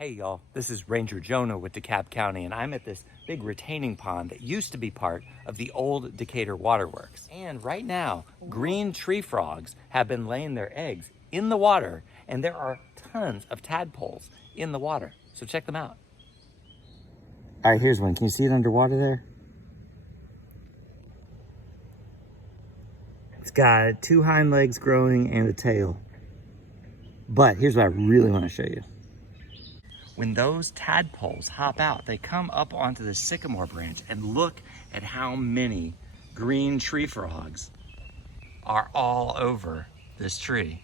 Hey y'all, this is Ranger Jonah with DeKalb County, and I'm at this big retaining pond that used to be part of the old Decatur Waterworks. And right now, green tree frogs have been laying their eggs in the water, and there are tons of tadpoles in the water. So check them out. All right, here's one. Can you see it underwater there? It's got two hind legs growing and a tail. But here's what I really want to show you. When those tadpoles hop out, they come up onto the sycamore branch, and look at how many green tree frogs are all over this tree.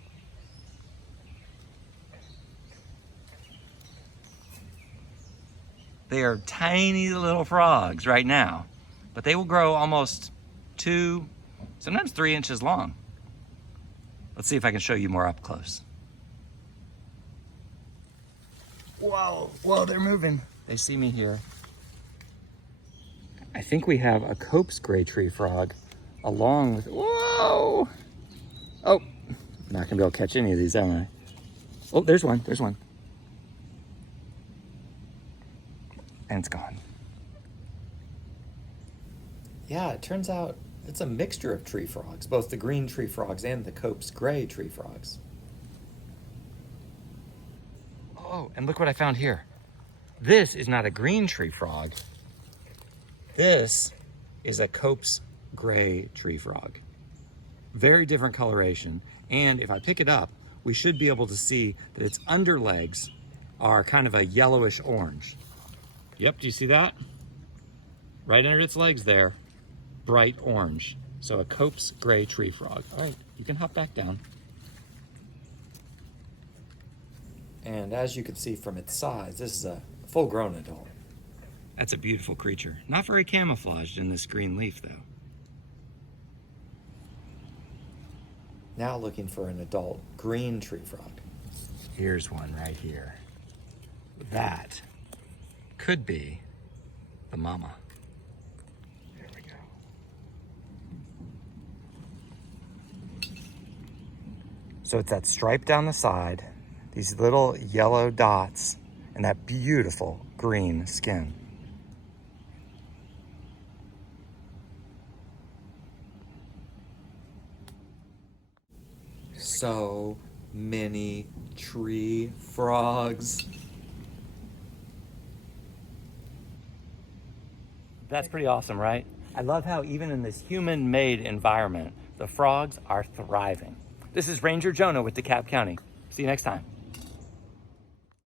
They are tiny little frogs right now, but they will grow almost 2, sometimes 3 inches long. Let's see if I can show you more up close. Whoa, they're moving. They see me here. I think we have a Cope's gray tree frog along with, whoa! Oh, I'm not gonna be able to catch any of these, am I? Oh, there's one. And it's gone. Yeah, it turns out it's a mixture of tree frogs, both the green tree frogs and the Cope's gray tree frogs. Oh, and look what I found here. This is not a green tree frog. This is a Cope's gray tree frog. Very different coloration. And if I pick it up, we should be able to see that its underlegs are kind of a yellowish orange. Yep, do you see that? Right under its legs there, bright orange. So a Cope's gray tree frog. All right, you can hop back down. And as you can see from its size, this is a full-grown adult. That's a beautiful creature. Not very camouflaged in this green leaf, though. Now looking for an adult green tree frog. Here's one right here. That could be the mama. There we go. So it's that stripe down the side, these little yellow dots, and that beautiful green skin. So many tree frogs. That's pretty awesome, right? I love how even in this human-made environment, the frogs are thriving. This is Ranger Jonah with DeKalb County. See you next time.